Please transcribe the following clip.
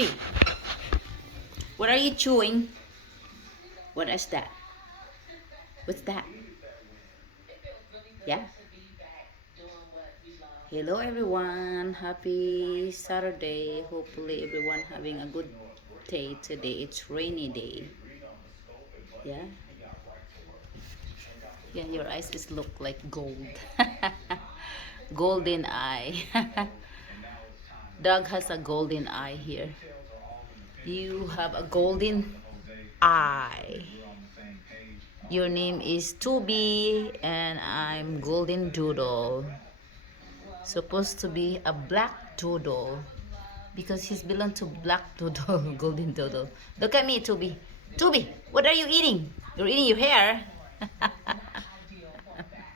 Tubi, what are you chewing? What is that? What's that? Yeah. Hello everyone. Happy Saturday. Hopefully everyone having a good day today. It's rainy day. Yeah. Yeah, your eyes just look like gold. Golden eye. Doug has a golden eye here. You have a golden eye. Your name is Tubi and I'm Golden Doodle. Supposed to be a black doodle because he's belong to black doodle, golden doodle. Look at me, Tubi. Tubi, what are you eating? You're eating your hair.